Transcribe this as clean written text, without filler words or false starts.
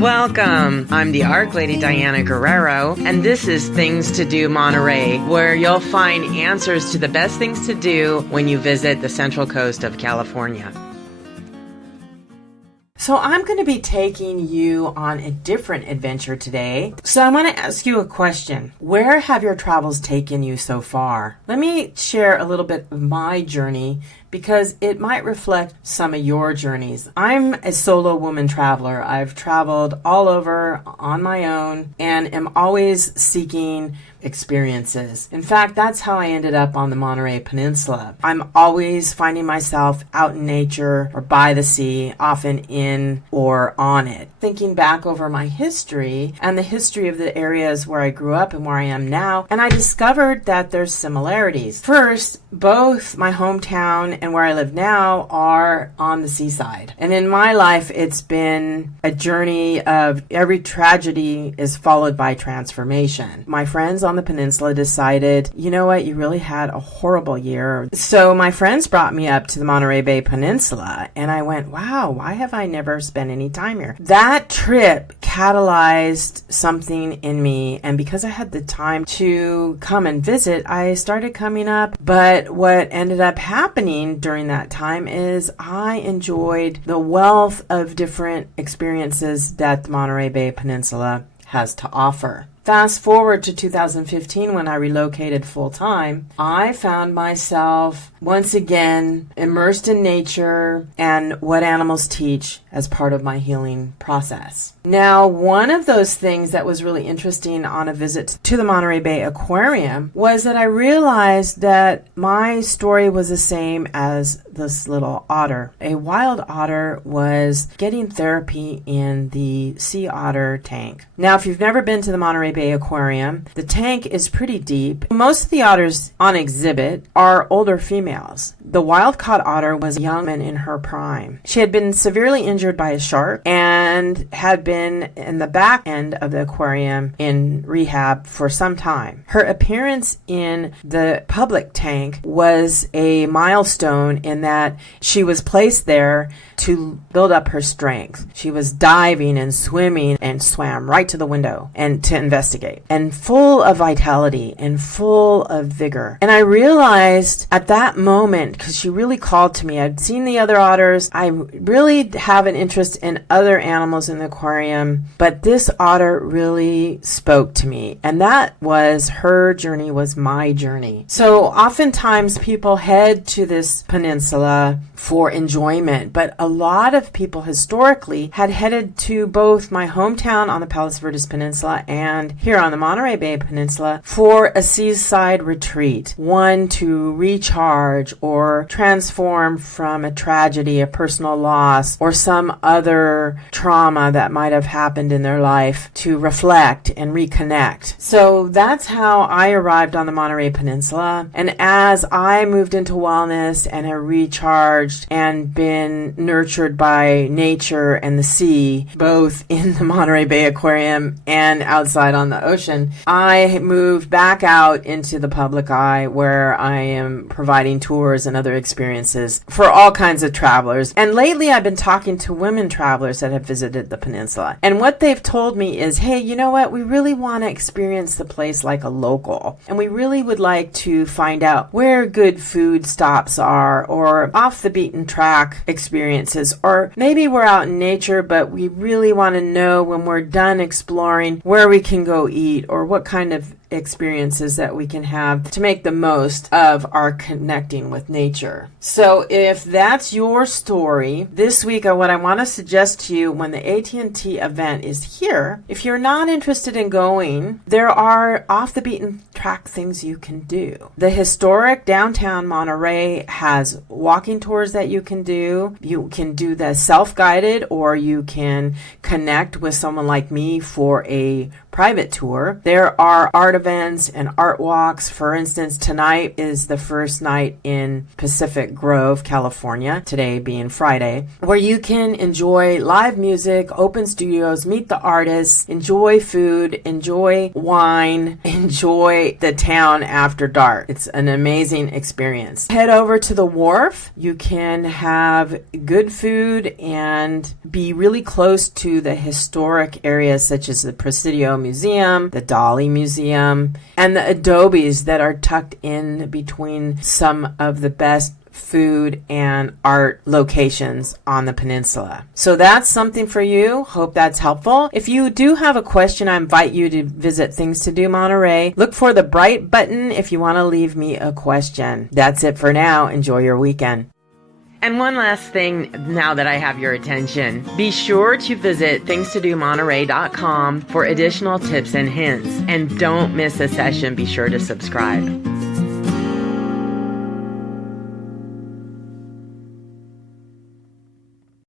Welcome. I'm the Arc Lady Diana Guerrero, and this is Things to Do Monterey, where you'll find answers to the best things to do when you visit the Central Coast of California. So I'm going to be taking you on a different adventure today. So I want to ask you a question. Where have your travels taken you so far? Let me share a little bit of my journey because it might reflect some of your journeys. I'm a solo woman traveler. I've traveled all over on my own and am always seeking experiences. In fact, that's how I ended up on the Monterey Peninsula. I'm always finding myself out in nature or by the sea, often in or on it. Thinking back over my history and the history of the areas where I grew up and where I am now, and I discovered that there's similarities. First, both my hometown and where I live now are on the seaside. And in my life, it's been a journey of every tragedy is followed by transformation. My friends on the peninsula decided, you know what, you really had a horrible year. So my friends brought me up to the Monterey Bay Peninsula, and I went, wow, why have I never spent any time here? That trip catalyzed something in me, and because I had the time to come and visit, I started coming up. But what ended up happening during that time is I enjoyed the wealth of different experiences that the Monterey Bay Peninsula has to offer. Fast forward to 2015 when I relocated full-time, I found myself once again immersed in nature and what animals teach as part of my healing process. Now, one of those things that was really interesting on a visit to the Monterey Bay Aquarium was that I realized that my story was the same as this little otter. A wild otter was getting therapy in the sea otter tank. Now, if you've never been to the Monterey Bay Aquarium, the tank is pretty deep. Most of the otters on exhibit are older females. The wild-caught otter was a young woman in her prime. She had been severely injured by a shark and had been in the back end of the aquarium in rehab for some time. Her appearance in the public tank was a milestone in that she was placed there to build up her strength. She was diving and swimming and swam right to the window and to investigate, and full of vitality and full of vigor. And I realized at that moment, because she really called to me, I'd seen the other otters. I really have an interest in other animals in the aquarium, but this otter really spoke to me. And that was her journey, was my journey. So oftentimes people head to this peninsula for enjoyment, but a lot of people historically had headed to both my hometown on the Palos Verdes Peninsula and here on the Monterey Bay Peninsula for a seaside retreat, one to recharge or transform from a tragedy, a personal loss, or some other trauma that might have happened in their life, to reflect and reconnect. So that's how I arrived on the Monterey Peninsula. And as I moved into wellness and have recharged and been nurtured by nature and the sea, both in the Monterey Bay Aquarium and outside on the ocean, I moved back out into the public eye where I am providing tours and other experiences for all kinds of travelers. And lately I've been talking to women travelers that have visited the peninsula. And what they've told me is, hey, you know what? We really want to experience the place like a local. And we really would like to find out where good food stops are, or off the beaten track experiences, or maybe we're out in nature, but we really want to know when we're done exploring where we can go eat, or what kind of experiences that we can have to make the most of our connecting with nature. So if that's your story, this week what I want to suggest to you, when the AT&T event is here, if you're not interested in going, there are off the beaten track things you can do. The historic downtown Monterey has walking tours that you can do. You can do the self-guided, or you can connect with someone like me for a private tour. There are art events and art walks. For instance, tonight is the first night in Pacific Grove, California, today being Friday, where you can enjoy live music, open studios, meet the artists, enjoy food, enjoy wine, enjoy celebrate the town after dark. It's an amazing experience. Head over to the wharf. You can have good food and be really close to the historic areas such as the Presidio Museum, the Dolly Museum, and the adobes that are tucked in between some of the best food and art locations on the peninsula. So that's something for you. Hope that's helpful. If you do have a question, I invite you to visit Things to Do Monterey. Look for the bright button if you want to leave me a question. That's it for now. Enjoy your weekend. And one last thing, now that I have your attention, be sure to visit thingstodomonterey.com for additional tips and hints. And don't miss a session. Be sure to subscribe.